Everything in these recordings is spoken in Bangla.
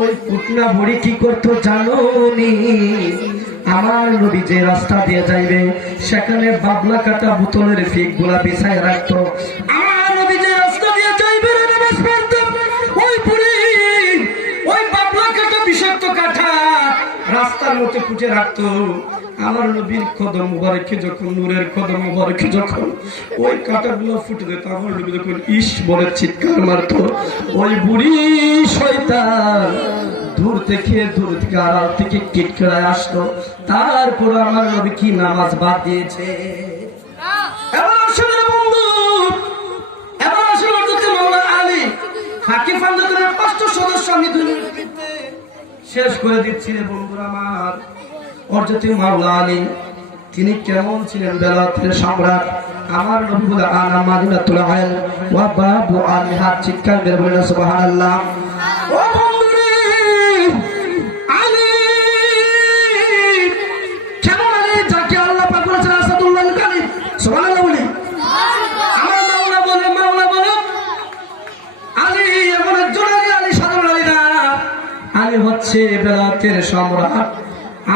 ওই কুটনা বুড়ি কি করতো জানোনি? আমার নবী যে রাস্তা দিয়ে যাইবে সেখানে বাবলা কাটা বোতলের ফিক গুলা বিছায় রাখতো। আমার নবী যে রাস্তা দিয়ে যাইবে নামাজ পড়তো, ওই বুড়ি ওই বাবলা কাটা বিষাক্ত কাঠা রাস্তার মধ্যে পুঁতে রাখতো। আমার নবীর কদম মুবারকে যখন, নূরের কদম মুবারকে যখন ওই কাঁটাগুলো ফুটে দিত, আমার নবী যখন ইস বলে চিৎকার মারতো, ওই বুড়ি শয়তান দূর থেকে আড়াল থেকে কিটকিড়ায় আসতো। তারপর আমার নবী কি নামাজ বাদ দিয়েছে। এবার আসলে বন্ধু, এবার আসলে মাওলানা আলী ফাঁকি ফান্দাতের 5টা সদস্য আমি শেষ করে দিচ্ছি রে বন্ধুরা আমার। অর্জতে মাওলানা আলী তিনি কেমন ছিলেন? বেলায়েতের সম্রাট। আমার নবী বলে আনা মাদিনাতুল ইলম ওয়া বাবু আলিহা, চিৎকার করে বলেন সুবহানাল্লাহ। ও বন্ধুরে আলী কেমন? আলী যাকে আল্লাহ পাক বলেছেন আসাদুল্লাহল কালিম, সুবহানাল্লাহ বলি। আমার মাওলানা বলে আলী এমন একজন আলী, আলী সাধারণ আলী না, আলী হচ্ছে বেলায়েতের সম্রাট,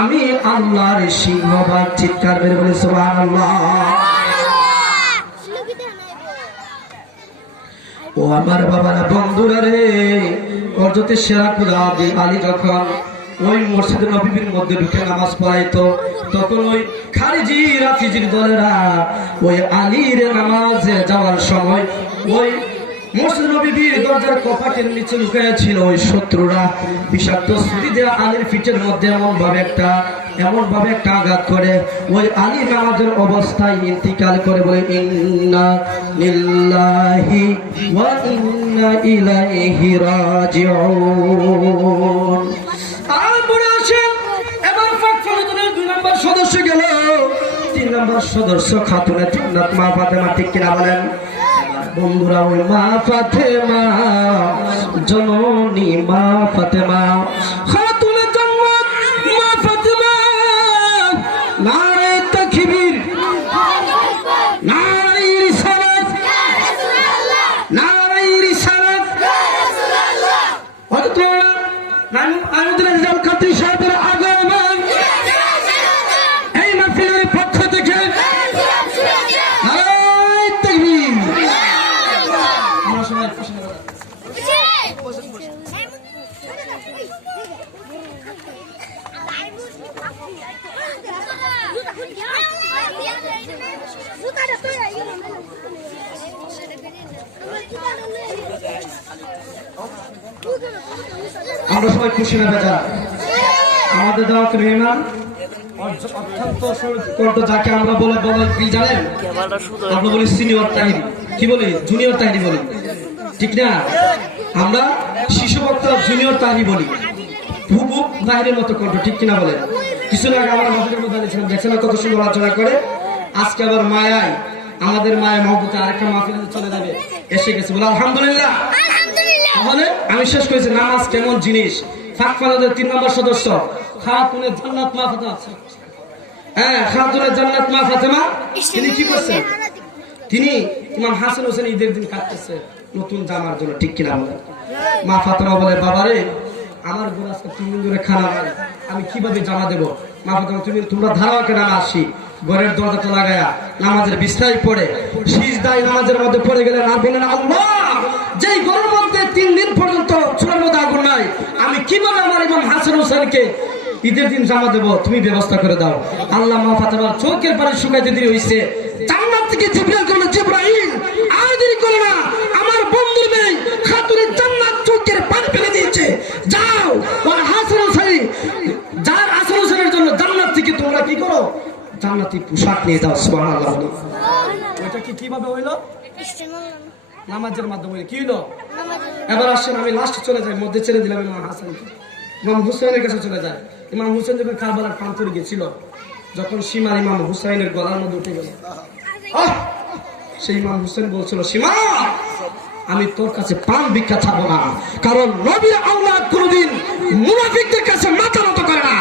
আমি আল্লাহর সিংহভাগ। চিৎকার করে বলে সুবহানাল্লাহ। ও আমার বাবারা বন্ধুরা রে, হযরতে সেরা খোদা আলী যখন ওই মসজিদ নববীর মধ্যে ঢুকে নামাজ পড়াইতো, তখন ওই খারিজি রাফিজির দলেরা ওই আলীর নামাজে যাওয়ার সময় ওই মসজিদ নববীর দরজার কপাটের নিচে লুকিয়ে ছিল ওই শত্রুরা বিষাক্ত ছুরি দিয়ে আলীর পিঠের মধ্যে এমন ভাবে একটা আঘাত করে ওই আলী নামাজের অবস্থায় ইন্তিকাল করে। বলে ইন্না লিল্লাহি ওয়া ইন্না ইলাইহি রাজিউন। তারপরে আসেন এবার ফাকফালুদের 2 নম্বর সদস্য গেল। 3 নম্বর সদস্য খাতুনে জান্নাত মা ফাতেমা, ঠিক কিনা বলেন বন্ধুরা? ওই মা ফাতেমা, জননী মা ফাতেমা, খাতুনে জান্নাত মা ফাতেমা, নারে তাকবীর, নারে রিসালাত, নারে রিসালাত। হযরত আমিনুদ্দিন রিজাল খাত্রী সাহেবের আগমন এই মাহফিলের পক্ষ থেকে নারে তাকবীর। আমরা সবাই খুশি না বেজা? আমাদের দাওয়াতের মেহমান অত্যন্ত যাকে আমরা বলে কি জানেন? আমরা বলি সিনিয়র তাহিরি, কি বলি? জুনিয়র তাহিরি বলি, ঠিক না? আমরা শিশু বক্তা জুনিয়র তাহিরি বলি, ভুবু তাহিরের মতো কণ্ঠ, ঠিক কিনা বলেন? কিছুদিন আগে আমরা মাহফিলের মধ্যে দেখছিলাম, দেখছেন না কত সুন্দর আলোচনা করে। আজকে আবার মায়ায়, আমাদের মায়া মহব্বতে আরেকটা মাহফিলে চলে যাবে, এসে গেছে। বলে আলহামদুলিল্লাহ। তাহলে আমি শেষ করেছি নামাজ কেমন জিনিস। ফাকফালুদের 3 নম্বর সদস্য খাতুনে জান্নাত মা ফাতেমা, খাতুনে জান্নাত মা ফাতেমা, তিনি কি করছেন? তিনি ইমাম হাসান হোসেন ঈদের দিন কাটতেছে নতুন জামার জন্য, ঠিক কিনা বলেন? মা ফাতেমা বলে বাবারে আমার ঘর আজকে 3 দিন ধরে খানা নাই, আমি কিভাবে জামা দেবো? মা ফাতেমা তোমরা ধারাকে নামা আসি, ঘরের দরজাটা লাগায়া নামাজের বিছানায় পড়ে সিজদায় নামাজের মধ্যে পড়ে গেলেন আর বললেন আল্লাহ, যেই ঘরের মধ্যে 3 দিন পর্যন্ত চুলার মধ্যে আগুন নাই, আমি কিভাবে আমার ইমাম হাসান হোসেনকে ঈদের দিন জামা দেবো? তুমি ব্যবস্থা করে দাও। আল্লাহ মা ফাতেমার চোখের পানি শুকাইতে দেরি হইছে। জান্নাত থেকে জিবরাইল করলো, জিবরাইল আর দেরি করো না, আমার বন্ধুর মেয়ে খাতুনে জান্নাত চোখের পানি ফেলে দিয়েছে, যাও ওই হাসান হোসেন, যার হাসান হোসেনের জন্য জান্নাত থেকে তোমরা কি করো? জান্নাতি পোশাক নিয়ে যাও। সুবহানাল্লাহ। ওইটা কিভাবে হইলো? নামাজের মাধ্যমে। কি হইলো? এবার আসেন আমি লাস্ট চলে যাই, মধ্যে ছেড়ে দিলাম ইমাম হাসানকে। ইমাম হুসাইনের কাছে চলে যায়। ইমাম হুসাইন যখন কারবালার প্রান্তরে গেছিল, যখন সীমা ইমাম হুসাইনের গলার মধ্যে উঠে গেল, সেই ইমাম হুসাইন বলছিল, সীমা আমি তোর কাছে পান ভিক্ষা চাবো না, কারণ নবীর আওলাদ কোনদিন মুনাফিকদের কাছে মাথা নত করে না।